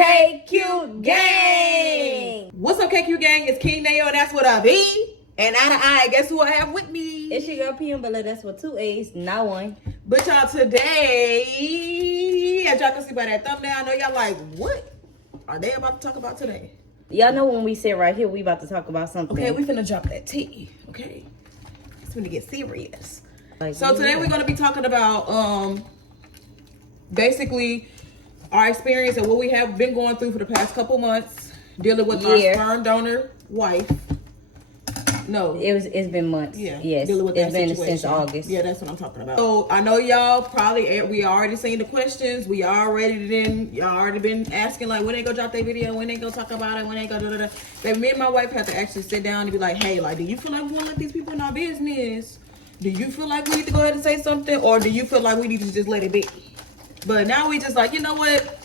KQ Gang. What's up, KQ Gang? It's King Nayo, and that's what I be. And eye to eye, guess who I have with me? It's your girl PM Bella. That's with 2 A's, not one. But y'all, today, as y'all can see by that thumbnail, I know y'all like, what are they about to talk about today? Y'all know when we sit right here, we about to talk about something. Okay, we finna drop that tea. Okay, it's gonna get serious. Like, So today we're gonna be talking about basically our experience and what we have been going through for the past couple months dealing with our sperm donor wife. No, it's been months. Yeah, yes, dealing with it's that been situation. since August. Yeah, that's what I'm talking about. So I know y'all probably we already seen the questions. Y'all already been asking like when they go drop their video, when they go talk about it, when they go da da da. But me and my wife had to actually sit down and be like, hey, like, do you feel like we want to let these people in our business? Do you feel like we need to go ahead and say something, or do you feel like we need to just let it be? But now we just like, you know what?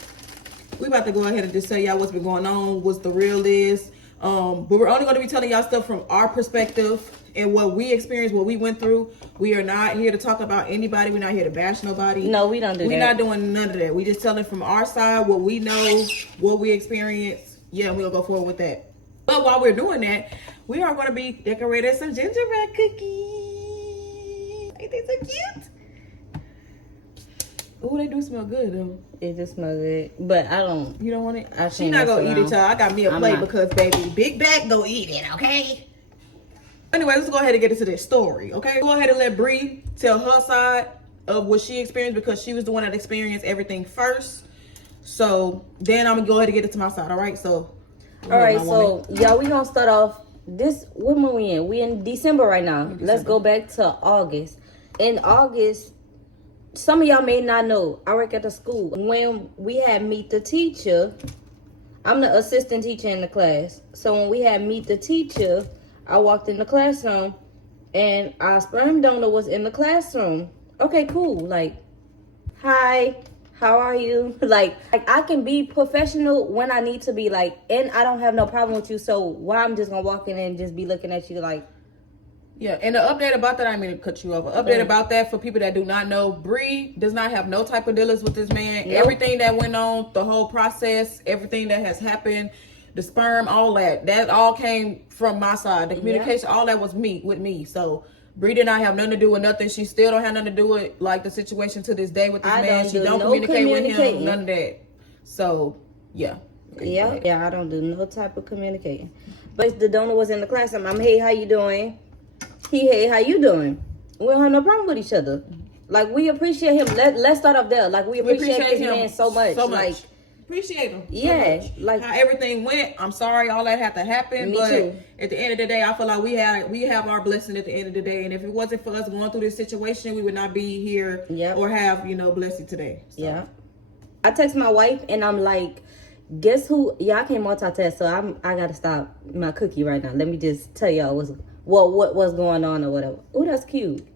We about to go ahead and just tell y'all what's been going on, what's the real is. But we're only going to be telling y'all stuff from our perspective and what we experienced, what we went through. We are not here to talk about anybody. We're not here to bash nobody. No, we don't do that. We're not doing none of that. We just telling from our side what we know, what we experienced. Yeah, we'll go forward with that. But while we're doing that, we are going to be decorating some gingerbread cookies. Ain't they so cute? Oh, they do smell good though. It just smells good, but I don't. You don't want it? She not gonna eat it, y'all. I got me a plate not. because baby, Big Back go eat it, okay? Anyway, let's go ahead and get into this story, okay? Go ahead and let Bree tell her side of what she experienced because she was the one that experienced everything first. So then I'm gonna go ahead and get into my side, all right? So, all right, so y'all, we gonna start off. What month we in? We in December right now. Let's go back to August. In August, some of y'all may not know, I work at the school. When we had meet the teacher, I'm the assistant teacher in the class. So when we had meet the teacher, I walked in the classroom and our sperm donor was in the classroom. Okay, cool. Like, hi, how are you? Like I can be professional when I need to be, like, and I don't have no problem with you. So why I'm just gonna walk in and just be looking at you like. Yeah, and the update about that, I mean to cut you off. Update about that for people that do not know, Bree does not have no type of dealings with this man. Nope. Everything that went on, the whole process, everything that has happened, the sperm, all that all came from my side. The communication, all that was with me. So Bree did not have nothing to do with nothing. She still don't have nothing to do with like the situation to this day with this man. She don't communicate with him, none of that. So yeah. Okay, yeah, I don't do no type of communicating. But the donor was in the classroom. I'm, hey, how you doing? Hey, how you doing? We don't have no problem with each other. Like, we appreciate him. Let's start off there. Like, we appreciate this man so much. Like, appreciate him. Yeah, so like how everything went. I'm sorry all that had to happen. Me but too. At the end of the day, I feel like we have our blessing at the end of the day. And if it wasn't for us going through this situation, we would not be here or have, blessing today. So. Yeah. I text my wife and I'm like, guess who? Yeah, I can't multitask, so I gotta stop my cookie right now. Let me just tell y'all what was going on or whatever. Oh, that's cute.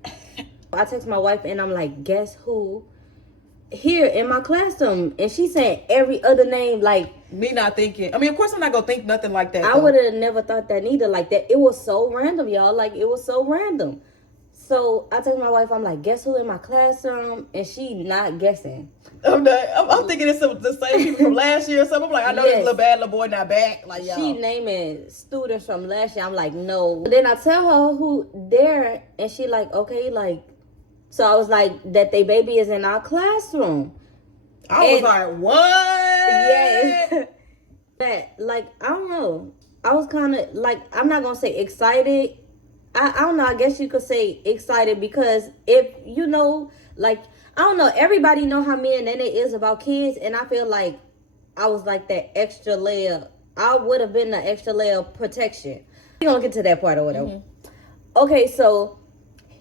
I text my wife and I'm like, guess who here in my classroom? And she said every other name, like me not thinking. I mean, of course I'm not gonna think nothing like that. I would have never thought that neither. Like that. It was so random, y'all. Like it was so random. So I text my wife, I'm like, guess who in my classroom? And she not guessing. I'm thinking it's the same people from last year or something. I'm like, I know this little bad little boy not back. Like, y'all. She naming students from last year. I'm like, no. Then I tell her who there, and she like, okay, like, so I was like, that they baby is in our classroom. I was like, what? Yeah. That, like, I don't know. I was kind of, like, I'm not going to say excited. I don't know. I guess you could say excited because if, like, I don't know. Everybody know how me and Nene is about kids. And I feel like I was like that extra layer. I would have been the extra layer of protection. We gonna get to that part or whatever. Mm-hmm. Okay, so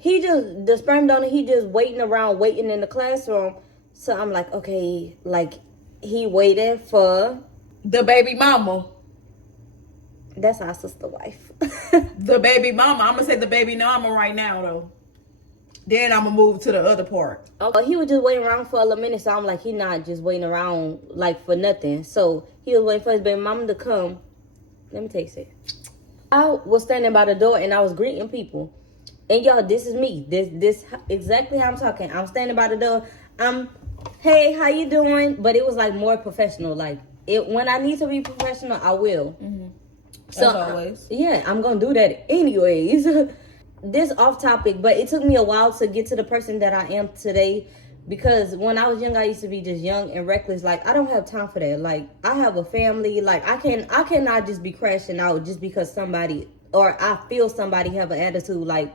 the sperm donor, he just waiting in the classroom. So I'm like, okay, like he waiting for the baby mama. That's our sister wife. The baby mama. I'm gonna say the baby mama right now though. Then I'm gonna move to the other part. Okay, he was just waiting around for a little minute, so I'm like, he not just waiting around like for nothing. So he was waiting for his baby mama to come. Let me taste it. I was standing by the door and I was greeting people. And y'all, this is me. This exactly how I'm talking. I'm standing by the door. Hey, how you doing? But it was like more professional. Like, when I need to be professional, I will. So As always. yeah, I'm gonna do that anyways. This off topic, but it took me a while to get to the person that I am today. Because when I was young, I used to be just young and reckless. Like, I don't have time for that. Like, I have a family. Like, I cannot just be crashing out just because somebody, or I feel somebody have an attitude. Like,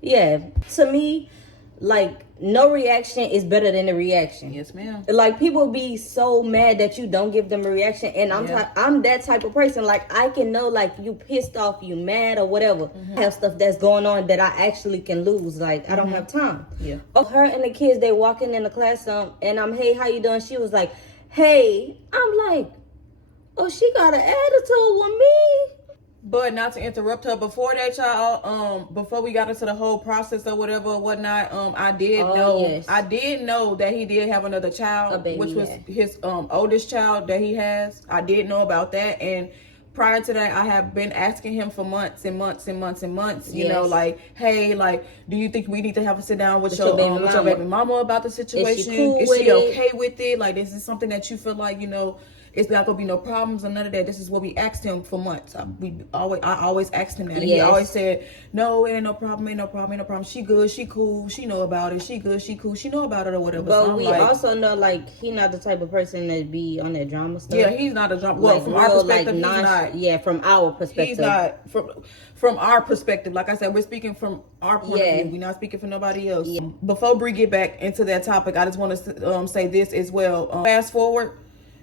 yeah. To me, like, no reaction is better than a reaction. Yes, ma'am. Like, people be so mad that you don't give them a reaction, and I'm that type of person. Like, I can know, like, you pissed off, you mad or whatever. I have stuff that's going on that I actually can lose. Like, I don't have time. Yeah. Oh, her and the kids, they walking in the classroom, and I'm, hey, how you doing? She was like, hey. I'm like, oh, she got an attitude with me. But not to interrupt her, before that, y'all, before we got into the whole process or whatever or whatnot, I did know that he did have another child, baby, which was his oldest child that he has. I did know about that, and prior to that, I have been asking him for months and months and months and months. You know, like, hey, like, do you think we need to have a sit down with your baby mama about the situation? Is she okay with it? Like, is this something that you feel like, you know, it's not gonna be no problems or none of that? This is what we asked him for months. I always asked him that. And he always said, no, it ain't no problem, ain't no problem. She good, she cool, she know about it. She good, she cool, she know about it or whatever. But so we also know, like, he not the type of person that be on that drama stuff. Yeah, he's not a drama. Well, like, from our perspective, like, he's not. Yeah, from our perspective. He's not from our perspective. Like I said, we're speaking from our point of view. We're not speaking for nobody else. Yeah. Before Bree get back into that topic, I just want to say this as well. Fast forward.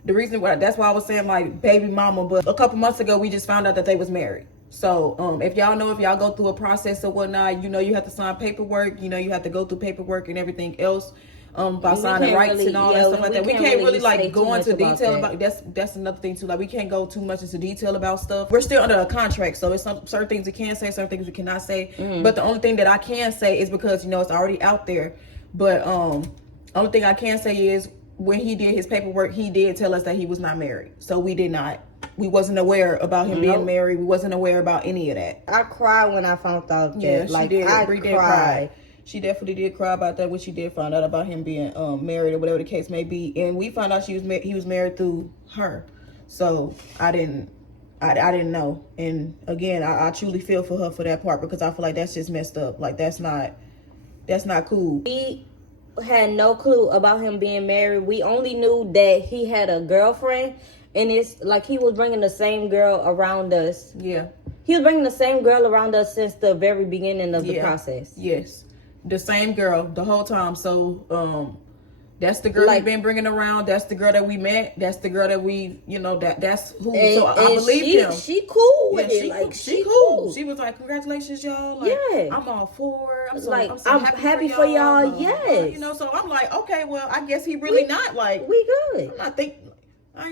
The reason why, that's why I was saying, like, baby mama, but a couple months ago we just found out that they was married. So if y'all go through a process or whatnot, you know, you have to sign paperwork, you know, you have to go through paperwork and everything else, by signing rights and all that stuff like that. We can't really like go into detail about that's another thing too. Like, we can't go too much into detail about stuff. We're still under a contract, so it's certain things we can say, certain things we cannot say. But the only thing that I can say is, because, you know, it's already out there. But only thing I can say is, when he did his paperwork, he did tell us that he was not married. So we wasn't aware about him being married. We wasn't aware about any of that. I cried when I found out that. Yeah, like, she did. I Bree did cry. She definitely did cry about that when she did find out about him being married or whatever the case may be. And we found out he was married through her. So I didn't know. And again, I truly feel for her for that part, because I feel like that's just messed up. Like, that's not cool. We had no clue about him being married. We only knew that he had a girlfriend, and it's like he was bringing the same girl around us. Yeah. He was bringing the same girl around us since the very beginning of the process. Yes. The same girl the whole time. So, that's the girl we've been bringing around. That's the girl that we met. That's the girl that we, you know, that's who. So I believed him. She cool with it. Like, she cool. She was like, congratulations, y'all. Like, I'm all for it. I'm happy for y'all. Yes. You know, so I'm like, okay, well, I guess he really not like. We good. I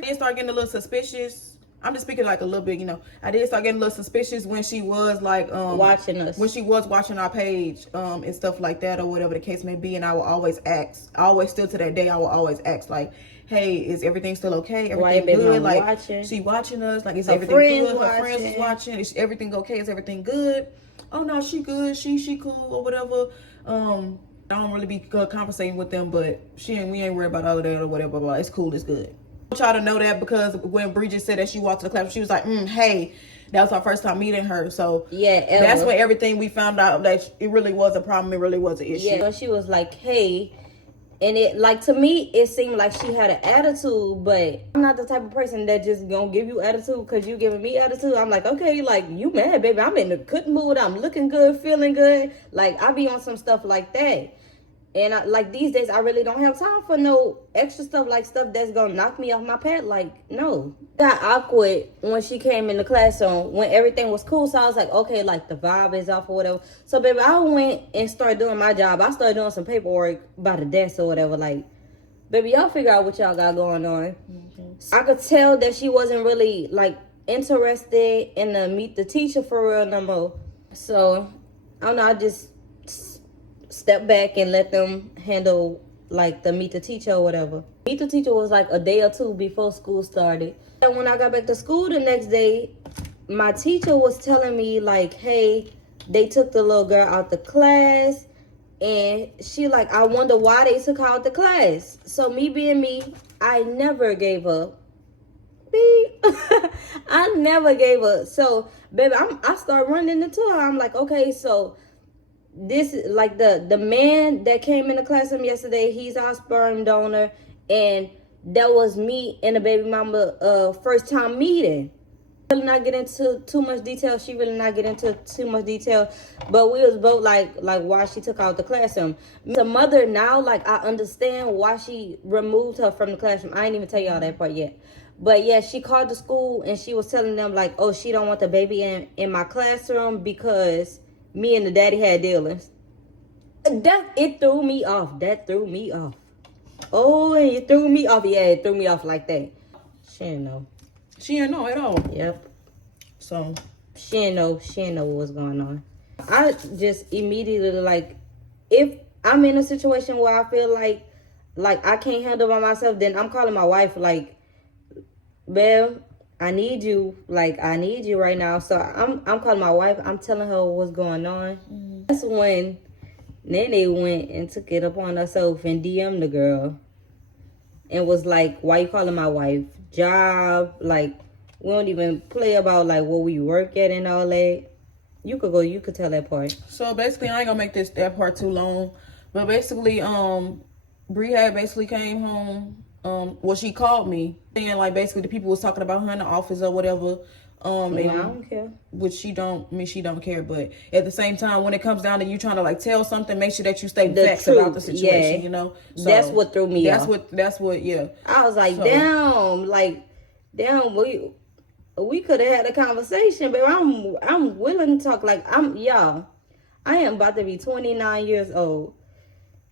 did start getting a little suspicious. I'm just speaking like a little bit, you know. I did start getting a little suspicious when she was like watching us. When she was watching our page and stuff like that, or whatever the case may be. And I will always ask. Still to that day, I will always ask, like, hey, is everything still okay? Everything good? Like, watching? She watching us? Like, is everything good? Her friends is watching. Is everything okay? Is everything good? Oh no, she good. She cool or whatever. I don't really be conversating with them, but we ain't worried about all of that or whatever. Blah. It's cool. It's good. I want y'all to know that, because when Bridget said that she walked to the class, she was like, hey, that was our first time meeting her. So yeah, that's when everything we found out that it really was a problem. It really was an issue. Yeah, she was like, hey, and it, like, to me, it seemed like she had an attitude, but I'm not the type of person that just gonna give you attitude because you giving me attitude. I'm like, okay, like, you mad, baby. I'm in a good mood. I'm looking good, feeling good. Like, I be on some stuff like that. And like, these days, I really don't have time for no extra stuff, like stuff that's gonna knock me off my path. Like, no. It got awkward when she came in the classroom when everything was cool. So I was like, okay, like, the vibe is off or whatever. So, baby, I went and started doing my job. I started doing some paperwork by the desk or whatever. Like, baby, y'all figure out what y'all got going on. Mm-hmm. I could tell that she wasn't really, like, interested in the meet the teacher for real no more. So, I don't know, I just step back and let them handle, like, the meet the teacher or whatever. Meet the teacher was like a day or two before school started. And when I got back to school the next day, my teacher was telling me, like, hey, they took the little girl out the class. And she like, I wonder why they took her out the class. So me being me, I never gave up I never gave a so baby. I start running into her. I'm like, okay, so this like the man that came in the classroom yesterday, he's our sperm donor, and that was me and the baby mama first time meeting. Really not get into too much detail. She really not get into too much detail, but we was both like why she took out the classroom. The mother now, like, I understand why she removed her from the classroom. I ain't even tell y'all that part yet. But yeah, she called the school and she was telling them like, oh, she don't want the baby in my classroom because me and the daddy had dealings. It threw me off. That threw me off. Oh, and it threw me off. Yeah, it threw me off like that. She didn't know. She didn't know at all. Yep. So She didn't know what was going on. I just immediately like, if I'm in a situation where I feel like I can't handle by myself, then I'm calling my wife like, Belle, I need you. Like, I need you right now. So I'm calling my wife. I'm telling her what's going on. Mm-hmm. That's when Nene went and took it upon herself and DM'd the girl and was like, why you calling my wife? Job, like, we don't even play about like what we work at and all that. You could tell that part. So basically, I ain't gonna make that part too long. But basically, Bree had basically came home. Well, she called me saying like basically the people was talking about her in the office or whatever. And I don't care. Which she don't care, but at the same time, when it comes down to you trying to like tell something, make sure that you state facts truth about the situation. Yeah. You know, so that's what threw me off. That's what. Yeah. I was like, damn, we could have had a conversation, but I'm willing to talk. Like, I am about to be 29 years old.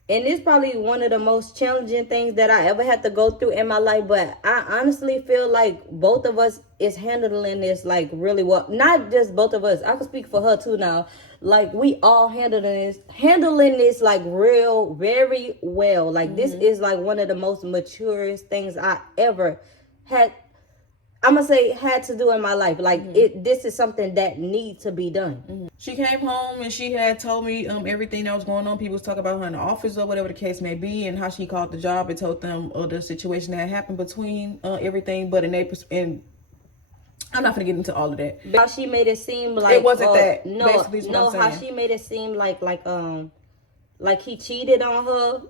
And it's probably one of the most challenging things that I ever had to go through in my life. But I honestly feel like both of us is handling this like really well. Not just both of us. I can speak for her too now. Like, we all handling this like real, very well. Like, this is like one of the most maturest things I ever had. I'm gonna say had to do in my life. Like, this is something that needs to be done. She came home and she had told me everything that was going on. People was talking about her in the office or whatever the case may be, and how she called the job and told them the situation that happened between everything. But and I'm not gonna get into all of that. How she made it seem like it wasn't that. No, how she made it seem like he cheated on her.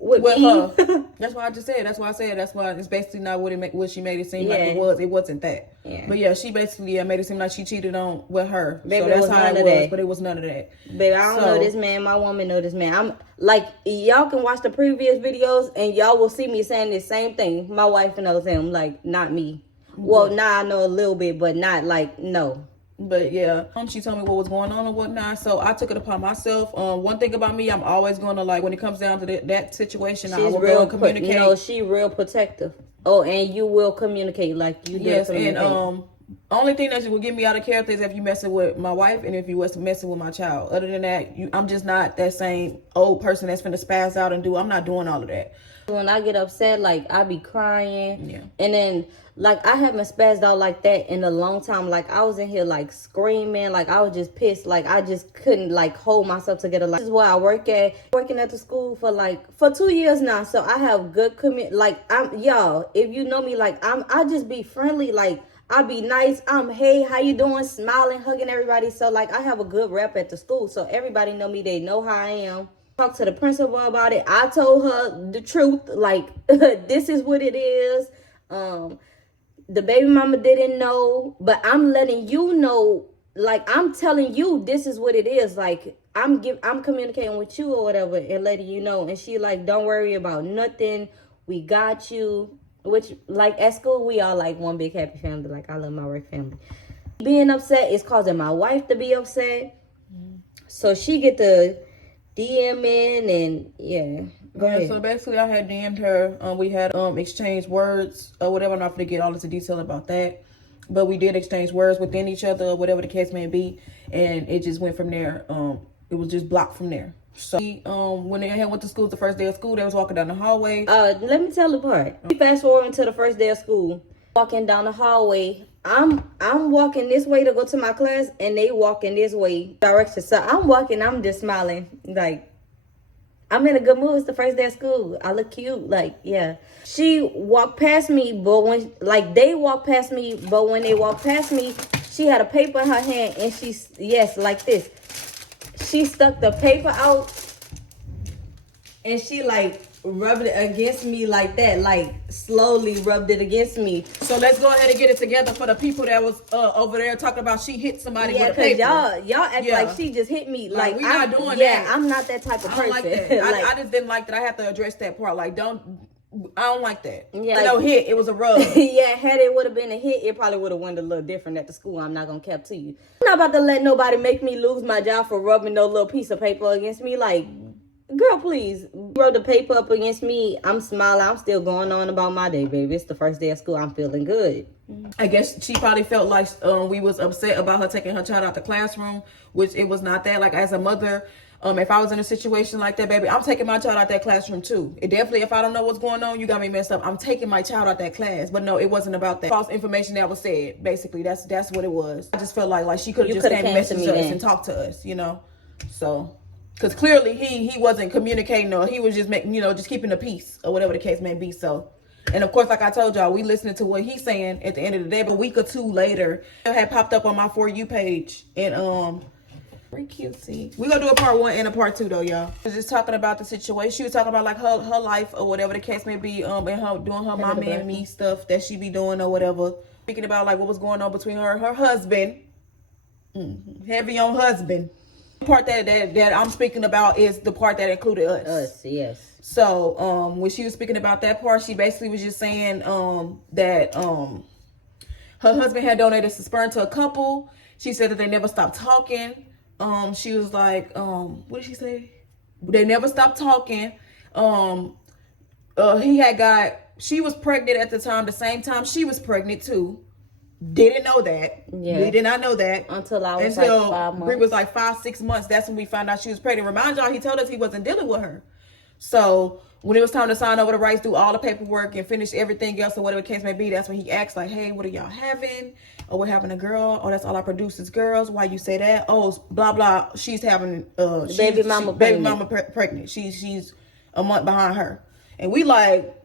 With me. Her. That's why I just said. That's why I said. That's why it's basically not what she made it seem like it was. It wasn't that. Yeah. But yeah, she basically made it seem like she cheated on with her. Baby, so that's how it was. But it was none of that. Baby, I don't know this man. My woman know this man. I'm like, y'all can watch the previous videos and y'all will see me saying the same thing. My wife knows him. Like, not me. Well, now I know a little bit, but not like no. But yeah, she told me what was going on and whatnot, so I took it upon myself. One thing about me, I'm always gonna like when it comes down to that situation, I will go and communicate. She real protective. Oh, and you will communicate like you do. Yes, and only thing that will get me out of character is if you messing with my wife and if you was messing with my child. Other than that, I'm just not that same old person that's finna spaz out and do. I'm not doing all of that. When I get upset, like, I be crying. Yeah. And then, like, I haven't spazzed out like that in a long time. Like, I was in here, like, screaming. Like, I was just pissed. Like, I just couldn't, like, hold myself together. Like, this is where I work at. Working at the school for 2 years now. So, I have good y'all, if you know me, like, I just be friendly. Like, I be nice. Hey, how you doing? Smiling, hugging everybody. So, like, I have a good rep at the school. So, everybody know me. They know how I am. Talk to the principal about it. I told her the truth, like, this is what it is. The baby mama didn't know, but I'm letting you know, like, I'm telling you this is what it is. Like, I'm communicating with you or whatever and letting you know. And she like, don't worry about nothing. We got you. Which, like, at school, we all like one big happy family. Like, I love my work family. Being upset is causing my wife to be upset. So she get the DMing and yeah. Go ahead. So basically, I had DM'd her. We had exchanged words or whatever. I'm not going to get all into detail about that, but we did exchange words within each other, whatever the case may be, and it just went from there. It was just blocked from there. So when they went to school, the first day of school, they was walking down the hallway. Let me tell the part. Fast forward to the first day of school, walking down the hallway. I'm walking this way to go to my class, and they walking this way direction. So I'm walking, I'm just smiling, like, I'm in a good mood. It's the first day of school. I look cute. Like, yeah. She walked past me, but when, like, they walked past me, but when they walked past me, she had a paper in her hand, and yes, like this. She stuck the paper out, and she, like, rubbed it against me like that, like, slowly rubbed it against me. So let's go ahead and get it together for the people that was over there talking about she hit somebody with a paper. Y'all act like she just hit me. Like we not doing that. Yeah, I'm not that type of person. I don't like that. Like, I just didn't like that. I have to address that part. Like, I don't like that. Yeah, like, no hit. It was a rub. Yeah, had it would have been a hit, it probably would have went a little different at the school. I'm not gonna cap to you. I'm not about to let nobody make me lose my job for rubbing no little piece of paper against me. Like, girl, please. Rub the paper up against me. I'm smiling. I'm still going on about my day, baby. It's the first day of school. I'm feeling good. I guess she probably felt like we was upset about her taking her child out the classroom, which it was not that. Like, as a mother, if I was in a situation like that, baby, I'm taking my child out that classroom too. It definitely, if I don't know what's going on, you got me messed up. I'm taking my child out that class. But no, it wasn't about that. False information that was said. Basically, that's what it was. I just felt like she could have just came and messaged us and talked to us, you know. So, because clearly he wasn't communicating, or he was just making, just keeping the peace, or whatever the case may be. So, and of course, like I told y'all, we listening to what he's saying at the end of the day. But a week or two later, it had popped up on my For You page, and very cutesy. We're gonna do a part 1 and a part 2 though, y'all. Just talking about the situation. She was talking about like her life, or whatever the case may be, and her doing her mom and me stuff that she be doing, or whatever. Speaking about like what was going on between her and her husband. Heavy on husband. The part that I'm speaking about is the part that included us. Us, yes. So when she was speaking about that part, she basically was just saying that her husband had donated some sperm to a couple. She said that they never stopped talking. She was like, what did she say? They never stopped talking. She was pregnant at the time, the same time she was pregnant too. Didn't know that. Yeah. We did not know that. Until like 5 months. Brie was like 5-6 months. That's when we found out she was pregnant. Remind y'all, he told us he wasn't dealing with her. So when it was time to sign over the rights, do all the paperwork and finish everything else, or whatever the case may be, that's when he asked like, hey, what are y'all having? Oh, we're having a girl. Oh, that's all I produce is girls. Why you say that? Oh, blah, blah. She's having baby mama pregnant. She's a month behind her. And we like,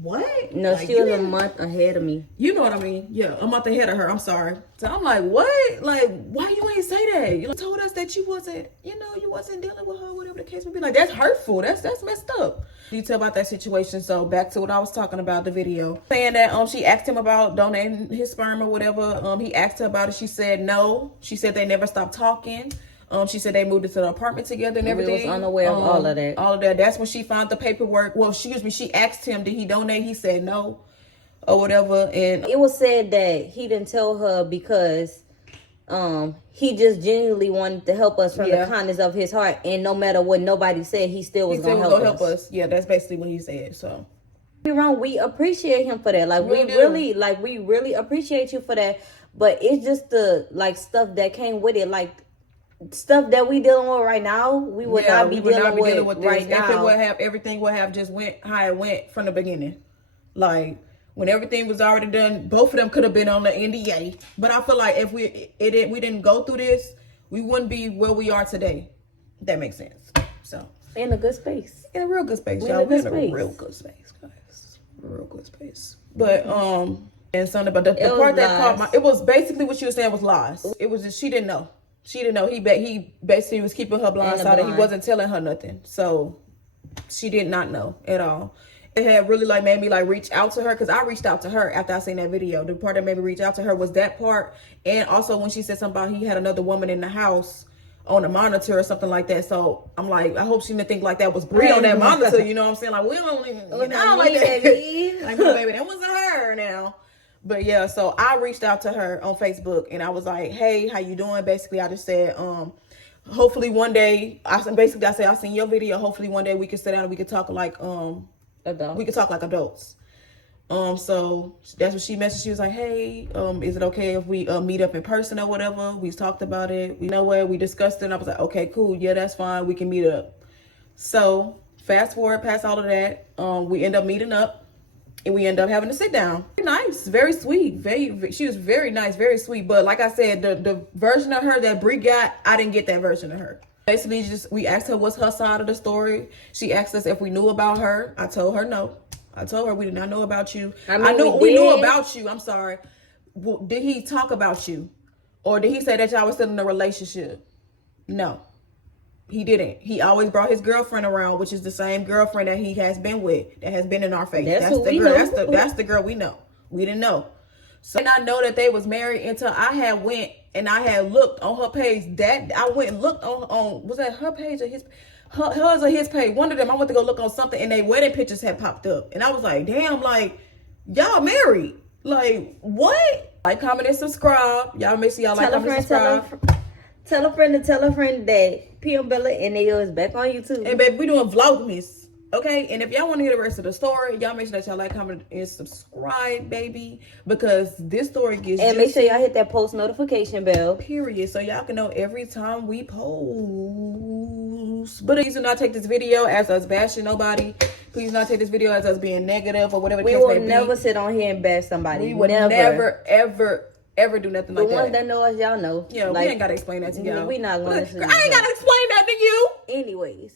what? No, like, she was a month ahead of me. You know what I mean? Yeah, a month ahead of her. I'm sorry. So I'm like, what? Like, why you ain't say that? You told us that you wasn't dealing with her, whatever the case may be. Like, that's hurtful. That's messed up. Detail about that situation. So back to what I was talking about, the video. Saying that she asked him about donating his sperm or whatever. He asked her about it. She said no. She said they never stopped talking. She said they moved into the apartment together and everything. We was unaware of all of that. All of that. That's when she found the paperwork. Well, excuse me. She asked him, did he donate? He said no, or whatever. And it was said that he didn't tell her because he just genuinely wanted to help us from the kindness of his heart. And no matter what nobody said, he still was going to help us. Yeah, that's basically what he said. So. Wrong. We appreciate him for that. Like we really appreciate you for that. But it's just the like stuff that came with it, like stuff that we dealing with right now. We would not be dealing with right now. If it would have, everything would have just went how it went from the beginning. Like when everything was already done, both of them could have been on the NDA. But I feel like if we didn't go through this, we wouldn't be where we are today. If that makes sense. So in a good space. In a real good space, y'all. We're in a real good space, guys. Real good space. But and something about the part that caught my, it was basically what she was saying was lies. It was just she didn't know. She didn't know. He basically was keeping her blind side, and he wasn't telling her nothing. So she did not know at all. It had really like made me like reach out to her, because I reached out to her after I seen that video. The part that made me reach out to her was that part, and also when she said something about he had another woman in the house on a monitor or something like that. So I'm like, I hope she didn't think like that was Brie on that monitor. You know what I'm saying? Like we don't even like that. Like no, baby, that wasn't her now. But yeah, so I reached out to her on Facebook and I was like, hey, how you doing? Basically, I just said, hopefully one day, I said, I seen your video. Hopefully one day we can sit down and we can talk like, adults. We could talk like adults. So that's what she messaged. She was like, hey, is it okay if we meet up in person or whatever? We talked about it. We know where we discussed it. And I was like, okay, cool. Yeah, that's fine. We can meet up. So fast forward past all of that. We end up meeting up. And we end up having to sit down. Nice, very sweet. She was very nice, very sweet. But like I said, the version of her that Brie got, I didn't get that version of her. Basically, we asked her what's her side of the story. She asked us if we knew about her. I told her no. I told her we did not know about you. I mean, we knew about you. I'm sorry. Well, did he talk about you? Or did he say that y'all was still in a relationship? No. He didn't. He always brought his girlfriend around, which is the same girlfriend that he has been with, that has been in our face. That's the girl. That's the girl we know. We didn't know. So I did not know that they was married until I had went and I had looked on her page. That I went and looked on was that her page or his? Hers or his page? One of them. I went to go look on something and their wedding pictures had popped up, and I was like, damn, like y'all married? Like what? Like, comment, and subscribe. Y'all make sure y'all like, comment, and subscribe. Tell a friend to tell a friend that PM Bella and Nayo is back on YouTube. And baby, we doing Vlogmas, okay? And if y'all want to hear the rest of the story, y'all make sure that y'all like, comment, and subscribe, baby, because this story gets and make sure y'all hit that post notification bell. Period, so y'all can know every time we post. But please do not take this video as us bashing nobody. Please do not take this video as us being negative or whatever. We will never sit on here and bash somebody. We would never ever do nothing like that. The ones that know us, y'all know. Yeah, like, we ain't gotta explain that to y'all. We not gonna. I ain't gotta explain that to you. Anyways,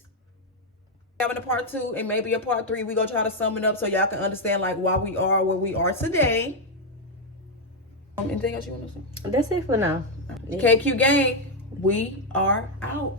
having a part 2 and maybe a part 3, we gonna try to sum it up so y'all can understand like why we are where we are today. Anything else you want to say? That's it for now. KQ gang, we are out.